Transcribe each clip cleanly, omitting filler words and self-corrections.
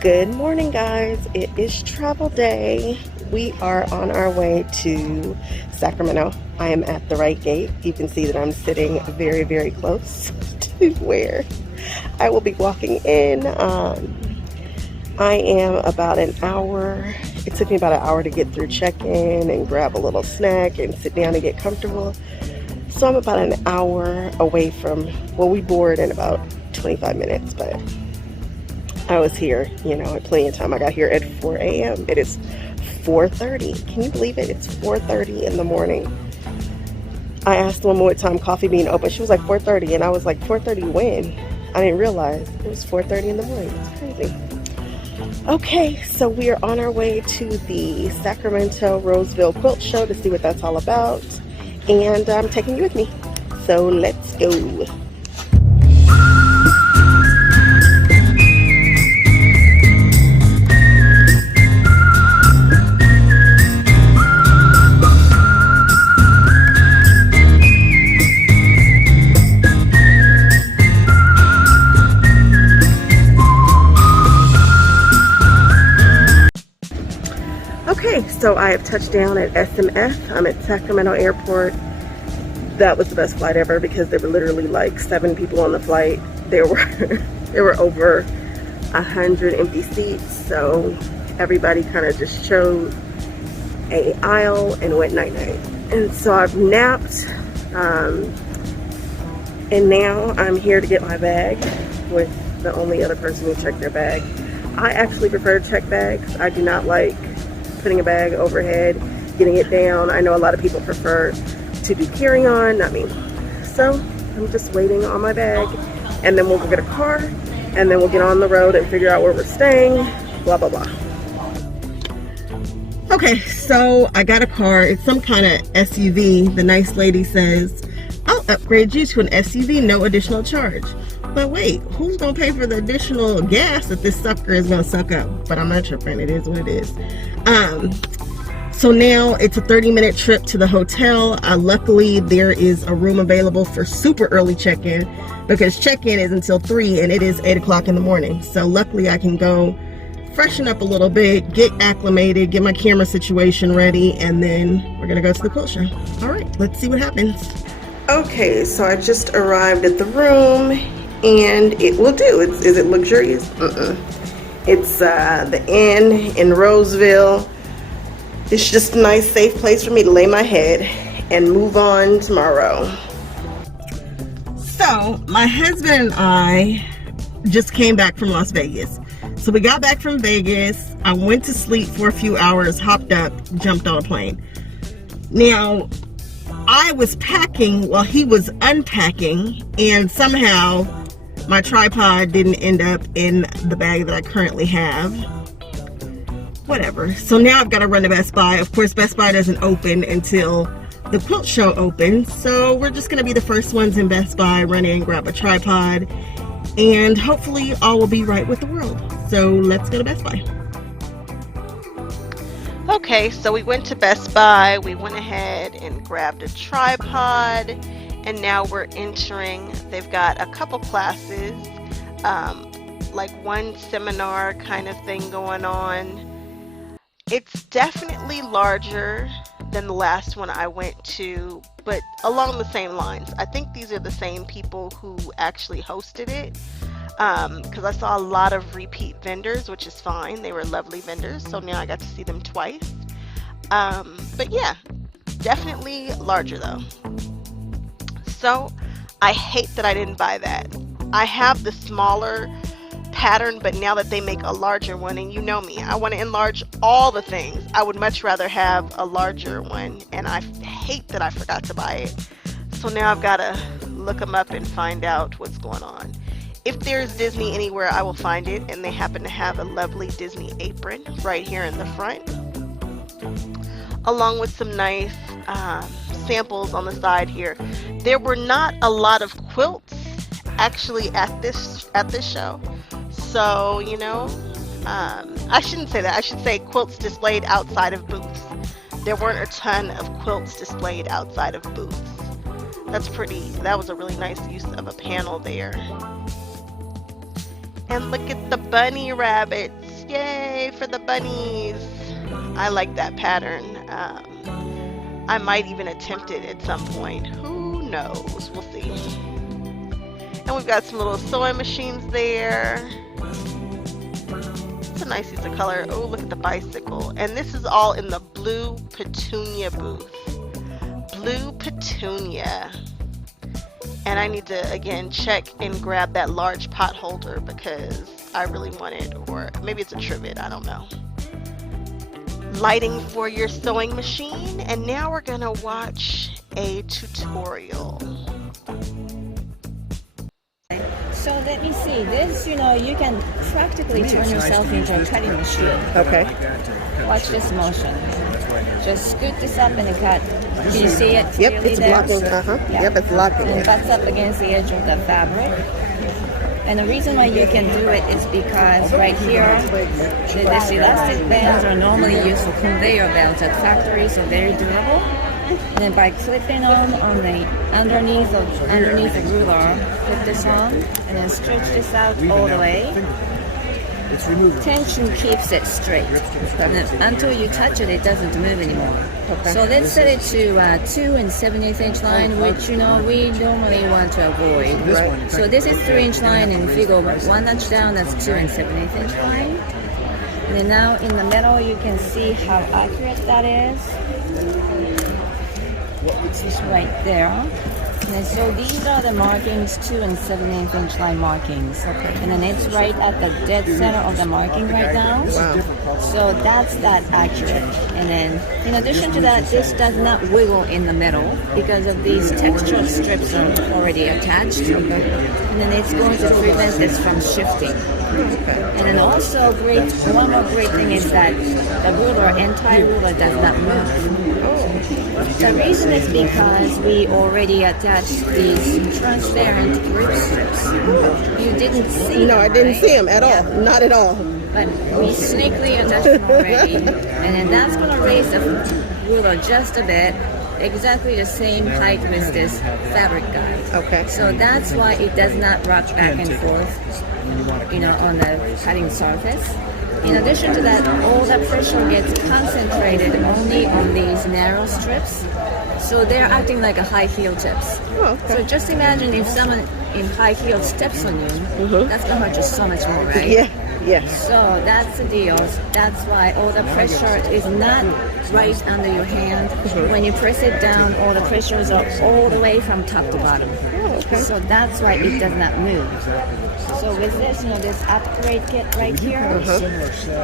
Good morning, guys. It is travel day. We are on our way to Sacramento. I am at the right gate. You can see that I'm sitting very, very close to where I will be walking in. I am about an hour. It took me about an hour to get through check-in and grab a little snack and sit down and get comfortable. So I'm about an hour away from, well, we board in about 25 minutes, but I was here, at plenty of time. I got here at 4 a.m. It is 4:30. Can you believe it? It's 4:30 in the morning. I asked the woman what time coffee bean open. She was like 4:30, and I was like, 4:30 when? I didn't realize it was 4:30 in the morning. It's crazy. Okay, so we are on our way to the Sacramento Roseville Quilt Show to see what that's all about, and I'm taking you with me. So let's go. Okay, so I have touched down at SMF. I'm at Sacramento Airport. That was the best flight ever because there were literally like 7 people on the flight. There were over 100 empty seats, so everybody kind of just chose a aisle and went night-night. And so I've napped, and now I'm here to get my bag with the only other person who checked their bag. I actually prefer to check bags. I do not like putting a bag overhead, getting it down. I know a lot of people prefer to do carry-on, not me. So I'm just waiting on my bag, and then we'll go get a car, and then we'll get on the road and figure out where we're staying, blah, blah, blah. Okay, so I got a car. It's some kind of SUV. The nice lady says, I'll upgrade you to an SUV, no additional charge. But wait, who's gonna pay for the additional gas that this sucker is gonna suck up? But I'm not tripping, it is what it is. So now it's a 30-minute trip to the hotel. Luckily, there is a room available for super early check-in because check-in is until 3 and it is 8 o'clock in the morning. So luckily I can go freshen up a little bit, get acclimated, get my camera situation ready, and then we're gonna go to the quilt show. All right, let's see what happens. Okay, so I just arrived at the room and it will do. Is it luxurious? It's the Inn in Roseville. It's just a nice, safe place for me to lay my head and move on tomorrow. So, my husband and I just came back from Las Vegas. So we got back from Vegas. I went to sleep for a few hours, hopped up, jumped on a plane. Now, I was packing while he was unpacking, and somehow my tripod didn't end up in the bag that I currently have. Whatever. So now I've got to run to Best Buy. Of course, Best Buy doesn't open until the quilt show opens. So we're just going to be the first ones in Best Buy, run in, grab a tripod, and hopefully all will be right with the world. So let's go to Best Buy. Okay, so we went to Best Buy. We went ahead and grabbed a tripod, and now we're entering. They've got a couple classes, like one seminar kind of thing going on. It's definitely larger than the last one I went to, but along the same lines. I think these are the same people who actually hosted it, because I saw a lot of repeat vendors, which is fine. They were lovely vendors, so now I got to see them twice. But yeah, definitely larger though. So I hate that I didn't buy that. I have the smaller pattern, but now that they make a larger one, and you know me, I want to enlarge all the things. I would much rather have a larger one, and I hate that I forgot to buy it. So now I've got to look them up and find out what's going on. If there's Disney anywhere, I will find it, and they happen to have a lovely Disney apron right here in the front, along with some nice samples on the side here. There were not a lot of quilts actually at this show. So, I shouldn't say that. I should say quilts displayed outside of booths. There weren't a ton of quilts displayed outside of booths. That was a really nice use of a panel there. And look at the bunny rabbits. Yay for the bunnies. I like that pattern. I might even attempt it at some point. Who knows? We'll see. And we've got some little sewing machines there. It's a nice use of color. Oh, look at the bicycle. And this is all in the blue petunia booth. Blue petunia. And I need to, again, check and grab that large pot holder because I really want it. Or maybe it's a trivet. I don't know. Lighting for your sewing machine. And now we're going to watch a tutorial. So let me see. This, you can practically turn yourself into a cutting machine. Okay. Watch this motion. Just scoot this up and cut. Can you see it clearly? Yep, it's there? blocking. Yeah. Yep, it's blocking. And it butts up against the edge of the fabric. And the reason why you can do it is because right here, these elastic bands are normally used for conveyor belts at factories, so very durable. And then by clipping on the underneath the ruler, clip this on, and then stretch this out all the way. Tension keeps it straight. And then until you touch it, it doesn't move anymore. Okay. So let's set it to 2 1/7 line, which we normally want to avoid. Right. So this is 3-inch line, and if you go 1 notch down, that's 2 1/7 line. And then now in the middle, you can see how accurate that is. It's just right there. And so these are the markings, 2 1/7 line markings. Okay. And then it's right at the dead center of the marking right now. Wow. So that's that accurate. And then in addition to that, this does not wiggle in the middle because of these textural strips are already attached. Okay. And then it's going to prevent this from shifting. Okay. And then also one more great thing is that the entire ruler does not move. The reason is because we already attached these transparent grip strips. You didn't see them, No, I didn't right? see them at all. Not at all. But we snakily attached them already. And then that's going to raise the ruler just a bit, exactly the same height with this fabric guide. Okay. So that's why it does not rock back and forth, on the cutting surface. In addition to that, all the pressure gets concentrated only on these narrow strips. So they're acting like a high heel tips. Oh, okay. So just imagine if someone in high heel steps on you, that's going to hurt you so much more, right? Yeah. Yeah. So that's the deal. That's why all the pressure is not right under your hand. When you press it down, all the pressures are all the way from top to bottom. Oh, okay. So that's why it does not move. So with this, this upgrade kit right here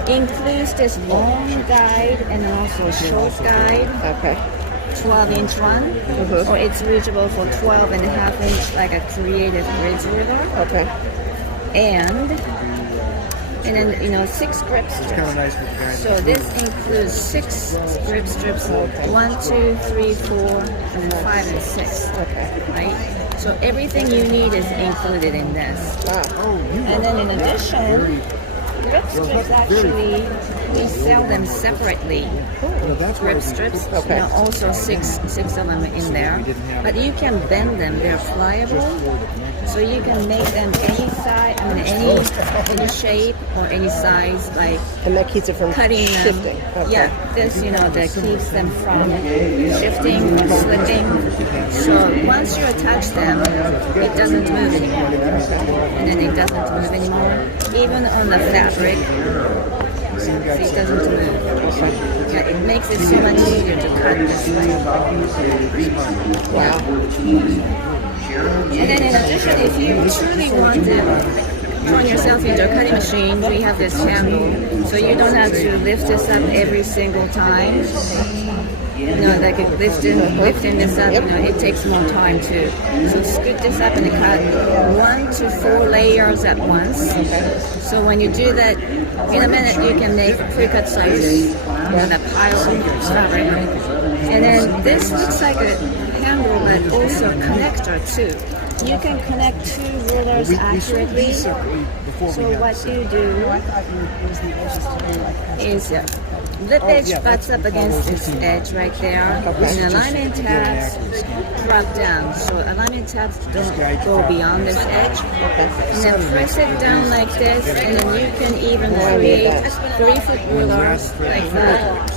includes this long guide and also short guide. Okay. 12-inch one, or it's reachable for 12.5-inch, like a creative bridge ruler. Okay. And then 6 grip strips. So this includes 6 grip strips. 1, 2, 3, 4, and then 5 and 6. Okay. Right. So everything you need is included in this. Wow. And then in addition, grip strips actually, we sell them separately. Grip strips, Okay. also six of them in there. But you can bend them; they're pliable, so you can make them any size, any shape or any size, like And that keeps it from cutting them. shifting. Okay. Yeah, this that keeps them from shifting or slipping. So once you attach them, it doesn't move anymore, and then it doesn't move anymore. Even on the fabric, it doesn't move. Yeah, it makes it so much easier to cut this way. Wow. And then in addition, if you truly want to turn yourself into a cutting machine, we have this handle, so you don't have to lift this up every single time. Like lifting this up, it takes more time too. So scoot this up and cut 1 to 4 layers at once. Okay. So when you do that, in a minute you can make pre-cut sizes with a pile of fabric. And then this looks like a handle, but also a connector too. you can connect two rulers accurately. So what you do is lip edge butts up against this edge right there, and alignment tabs drop down. So alignment tabs don't go beyond this edge. And then press it down like this, and then you can even create 3-foot rulers like that.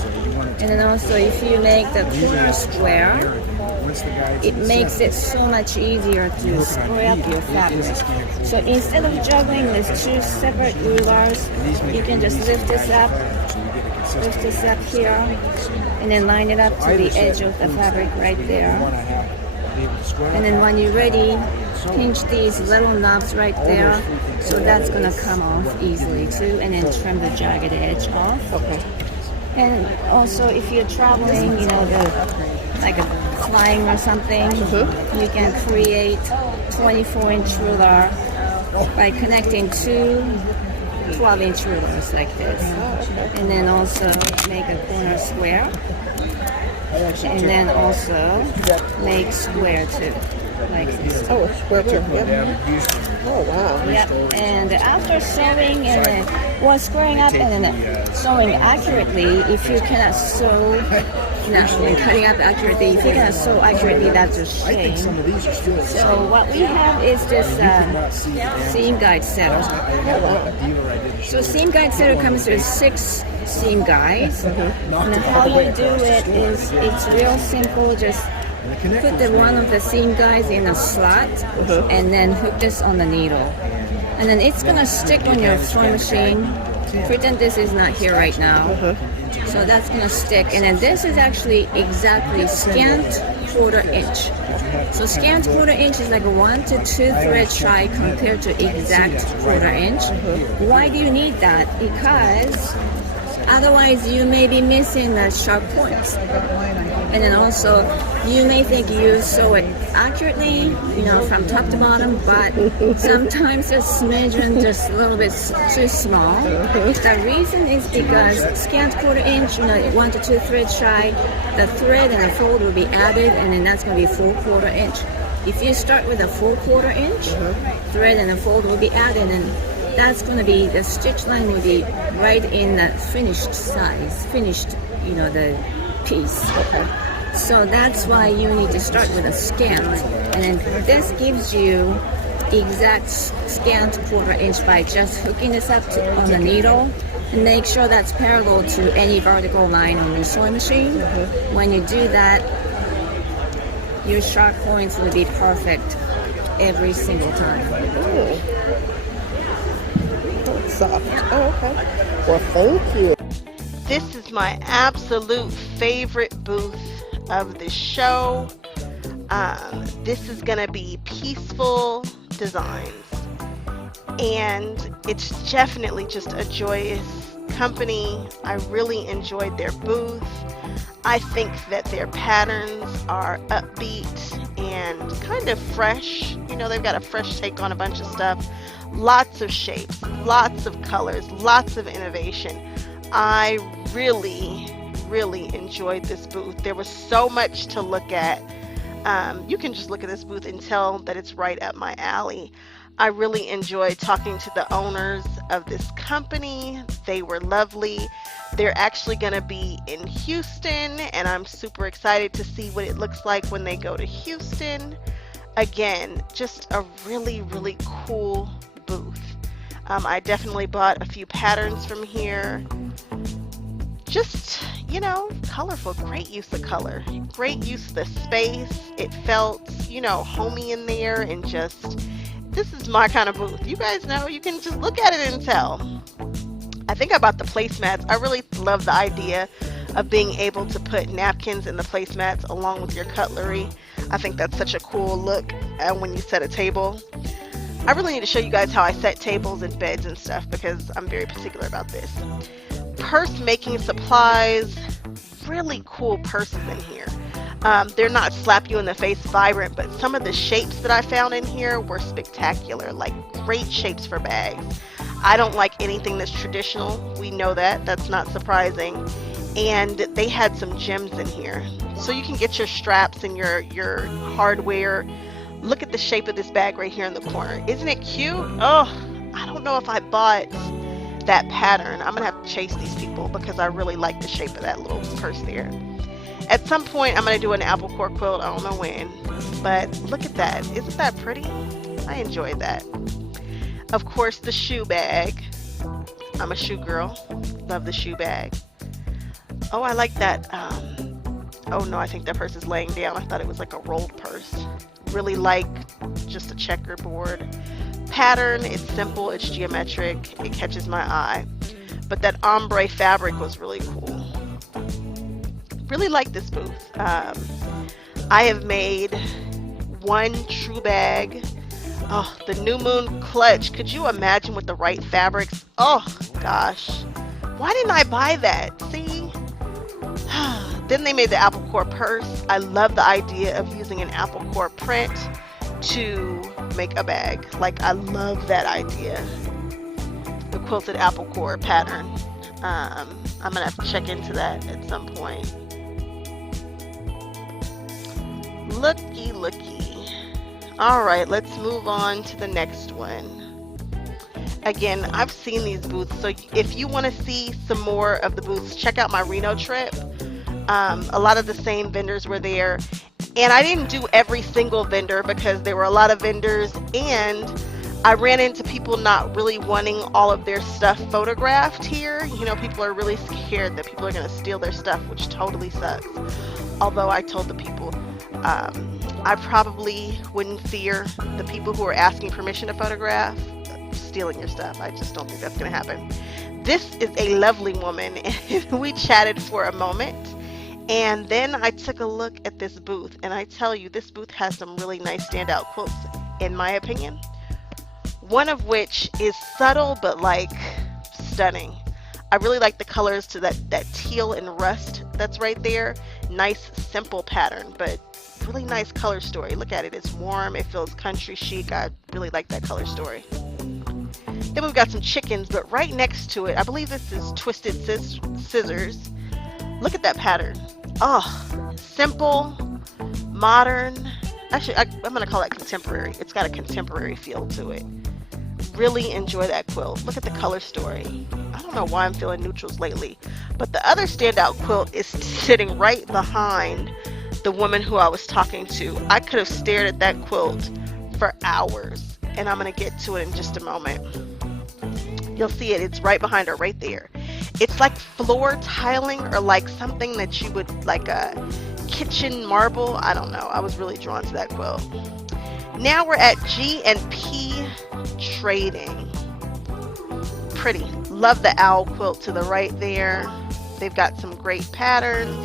And then also if you make the corner square, it makes it so much easier to square up your fabric. So instead of juggling these two separate rulers, you can just lift this up here, and then line it up to the edge of the fabric right there. And then when you're ready, pinch these little knobs right there, so that's gonna come off easily too, and then trim the jagged edge off. Okay. And also if you're traveling, you know, like flying or something, you can create 24-inch ruler by connecting two 12-inch rulers like this. And then also make a corner square. And then also make square too, like this. Oh, a square too. Yep. Oh, wow. Yep. And after sewing and then, squaring up and then sewing accurately, if you cannot sew, and cutting up accurately, if you cannot sew accurately, that's a shame. So what we have is this seam guide setter. So seam guide setter comes with 6 seam guides. And how you do it is, it's real simple. Just put one of the seam guides in a slot, and then hook this on the needle. And then it's gonna stick on your sewing machine. Pretend this is not here right now. So that's gonna stick. And then this is actually exactly scant 1/4 inch. So scant 1/4 inch is like a 1 to 2 thread shy compared to exact 1/4 inch. Why do you need that? Because otherwise you may be missing the sharp points. And then also you may think you sew it accurately, you know, from top to bottom, but sometimes a smidgen just a little bit too small. The reason is because scant 1/4 inch, you know, 1 to 2 thread shy, the thread and the fold will be added, and then that's going to be full 1/4 inch. If you start with a full 1/4 inch, thread and the fold will be added, and that's going to be, the stitch line will be right in the finished size, you know, the piece. So that's why you need to start with a scant, and then this gives you exact scant 1/4 inch by just hooking this up on the needle, and make sure that's parallel to any vertical line on your sewing machine. When you do that, your sharp points will be perfect every single time. Soft. Oh, okay. Well, thank you. This is my absolute favorite booth of the show. This is gonna be Peaceful Designs, and it's definitely just a joyous company. I really enjoyed their booth. I think that their patterns are upbeat and kind of fresh. You know, they've got a fresh take on a bunch of stuff. Lots of shapes, lots of colors, lots of innovation. I really enjoyed this booth. There was so much to look at. You can just look at this booth and tell that it's right up my alley. I really enjoyed talking to the owners of this company. They were lovely. They're actually going to be in Houston, and I'm super excited to see what it looks like when they go to Houston. Again, just a really cool booth. I definitely bought a few patterns from here. Just, you know, colorful, great use of color, great use of the space. It felt, you know, homey in there, and just, this is my kind of booth. You guys know, you can just look at it and tell. I think I bought the placemats. I really love the idea of being able to put napkins in the placemats along with your cutlery. I think that's such a cool look when you set a table. I really need to show you guys how I set tables and beds and stuff, because I'm very particular about this. Purse making supplies, really cool purses in here. They're not slap you in the face vibrant, but some of the shapes that I found in here were spectacular, like great shapes for bags. I don't like anything that's traditional. We know that. That's not surprising. And they had some gems in here. So you can get your straps and your hardware Look at the shape of this bag right here in the corner. Isn't it cute? Oh, I don't know if I bought that pattern. I'm gonna have to chase these people because I really like the shape of that little purse there. At some point I'm gonna do an apple core quilt. I don't know when, but look at that. Isn't that pretty? I enjoy that. Of course, the shoe bag. I'm a shoe girl. Love the shoe bag. Oh, I like that. Oh no, I think that purse is laying down. I thought it was like a rolled purse. Really like just a checkerboard pattern. It's simple, it's geometric, it catches my eye. But that ombre fabric was really cool. Really like this booth. I have made one true bag. Oh, the New Moon clutch. Could you imagine with the right fabrics? Oh gosh. Why didn't I buy that? See? Then they made the apple core purse. I love the idea of using an apple core print to make a bag. Like, I love that idea. The quilted apple core pattern. I'm gonna have to check into that at some point. Looky, looky. All right, let's move on to the next one. Again, I've seen these booths, so if you want to see some more of the booths, check out my Reno trip. A lot of the same vendors were there, and I didn't do every single vendor because there were a lot of vendors, and I ran into people not really wanting all of their stuff photographed here. You know, people are really scared that people are going to steal their stuff, which totally sucks. Although I told the people I probably wouldn't fear the people who are asking permission to photograph stealing your stuff. I just don't think that's going to happen. This is a lovely woman, and we chatted for a moment. And then I took a look at this booth, and I tell you, this booth has some really nice standout quilts, in my opinion. One of which is subtle, but like stunning. I really like the colors to that teal and rust that's right there. Nice, simple pattern, but really nice color story. Look at it, it's warm, it feels country chic. I really like that color story. Then we've got some chickens, but right next to it, I believe this is Twisted Scissors. Look at that pattern. Oh, simple, modern. Actually, I'm going to call that contemporary. It's got a contemporary feel to it. Really enjoy that quilt. Look at the color story. I don't know why I'm feeling neutrals lately. But the other standout quilt is sitting right behind the woman who I was talking to. I could have stared at that quilt for hours. And I'm going to get to it in just a moment. You'll see it. It's right behind her, right there. It's like floor tiling or like something that you would, like a kitchen marble. I don't know. I was really drawn to that quilt. Now we're at G&P Trading. Pretty. Love the owl quilt to the right there. They've got some great patterns.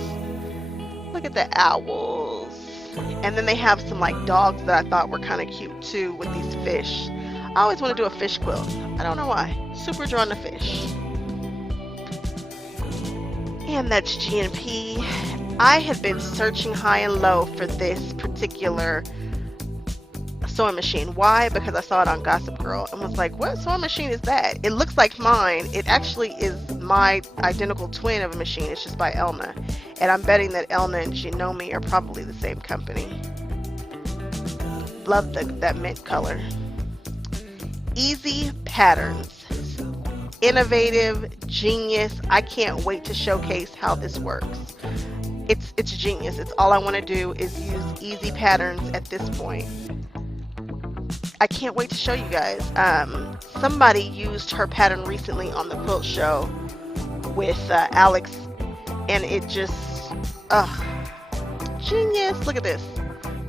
Look at the owls. And then they have some like dogs that I thought were kind of cute too with these fish. I always want to do a fish quilt. I don't know why. Super drawn to fish. And that's G&P. I have been searching high and low for this particular sewing machine. Why? Because I saw it on Gossip Girl and was like, what sewing machine is that? It looks like mine. It actually is my identical twin of a machine. It's just by Elna. And I'm betting that Elna and Janome are probably the same company. Love that mint color. Easy Patterns. Innovative, genius. I can't wait to showcase how this works. It's genius. It's all I want to do is use easy patterns at this point. I can't wait to show you guys. Somebody used her pattern recently on the Quilt Show with Alex, and it just, genius. Look at this.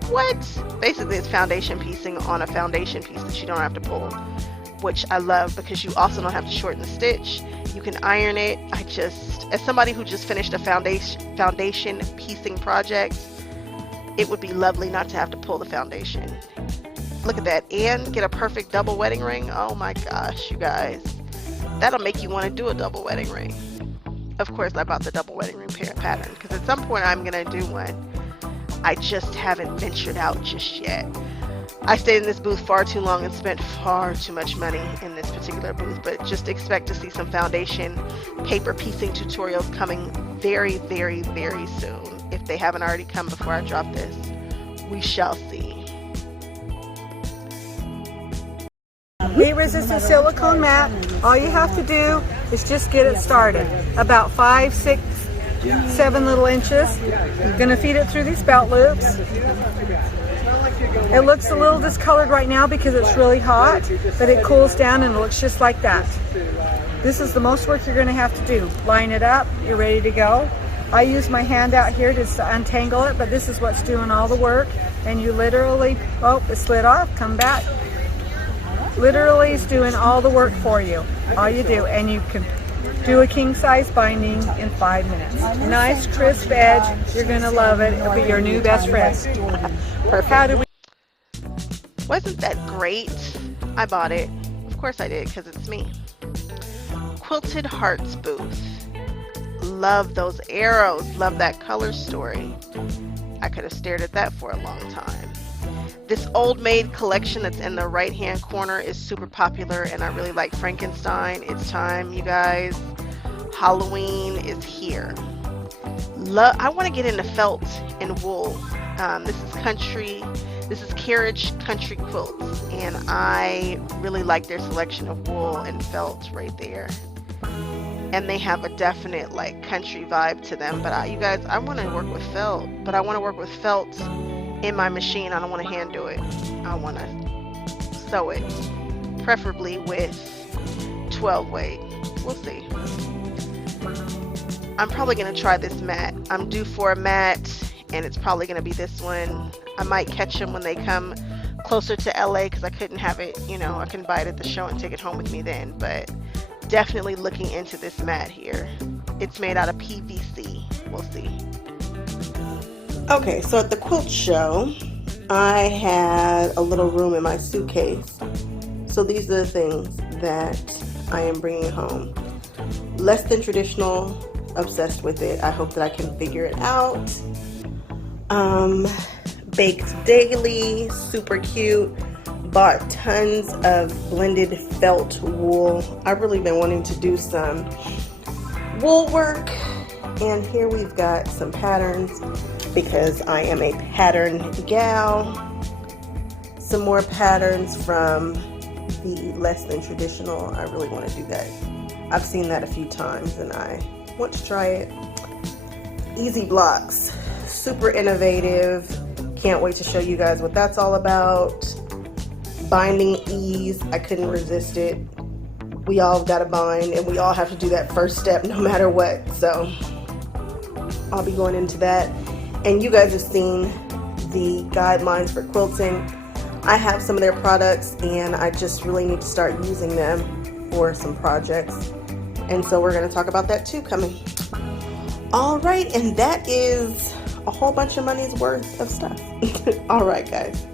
What? Basically, it's foundation piecing on a foundation piece that you don't have to pull, which I love because you also don't have to shorten the stitch. You can iron it. As somebody who just finished a foundation piecing project, it would be lovely not to have to pull the foundation. Look at that. And get a perfect double wedding ring. Oh my gosh, you guys. That'll make you want to do a double wedding ring. Of course, I bought the double wedding ring pattern because at some point I'm going to do one. I just haven't ventured out just yet. I stayed in this booth far too long and spent far too much money in this particular booth, but just expect to see some foundation paper piecing tutorials coming very, very, very soon. If they haven't already come before I drop this, we shall see. heat-resistant silicone mat. All you have to do is just get it started. About 5, 6, 7 little inches. You're going to feed it through these belt loops. It looks a little discolored right now because it's really hot, but it cools down and it looks just like that. This is the most work you're going to have to do. Line it up, you're ready to go. I use my hand out here to untangle it, but this is what's doing all the work. And you literally, oh, it slid off, come back. Literally is doing all the work for you. All you do, and you can do a king size binding in 5 minutes. Nice crisp edge, you're gonna love it. It'll be your new best friend. Perfect. How do we? Wasn't that great? I bought it. Of course I did, because it's me. Quilted Hearts booth. Love those arrows. Love that color story. I could have stared at that for a long time. This Old Maid collection that's in the right hand corner is super popular, and I really like Frankenstein. It's time, you guys. Halloween is here. I want to get into felt and wool. This is Carriage Country Quilts, and I really like their selection of wool and felt right there. And they have a definite like country vibe to them. But you guys, I want to work with felt, but I want to work with felt in my machine. I don't want to hand do it. I want to sew it, preferably with 12 weight. We'll see. I'm probably going to try this mat. I'm due for a mat, and it's probably going to be this one. I might catch them when they come closer to LA, because I couldn't have it, I couldn't buy it at the show and take it home with me then. But definitely looking into this mat here. It's made out of PVC. We'll see. Okay, so at the quilt show, I had a little room in my suitcase. So these are the things that I am bringing home. Less than traditional, obsessed with it. I hope that I can figure it out. Baked daily, super cute. Bought tons of blended felt wool. I've really been wanting to do some wool work, and here we've got some patterns because I am a pattern gal. Some more patterns from the less than traditional. I really want to do that. I've seen that a few times and I want to try it. Easy blocks, super innovative. Can't wait to show you guys what that's all about. Binding ease, I couldn't resist it. We all got to bind, and we all have to do that first step no matter what. So I'll be going into that. And you guys have seen the guidelines for quilting. I have some of their products, and I just really need to start using them for some projects. And so we're going to talk about that too coming. All right, and that is a whole bunch of money's worth of stuff. All right, guys.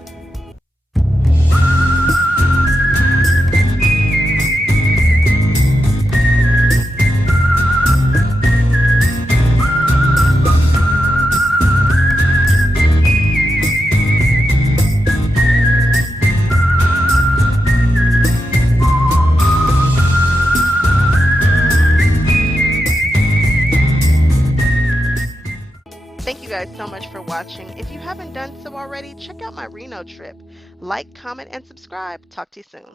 Thank you guys so much for watching. If you haven't done so already, check out my Reno trip. Like, comment, and subscribe. Talk to you soon.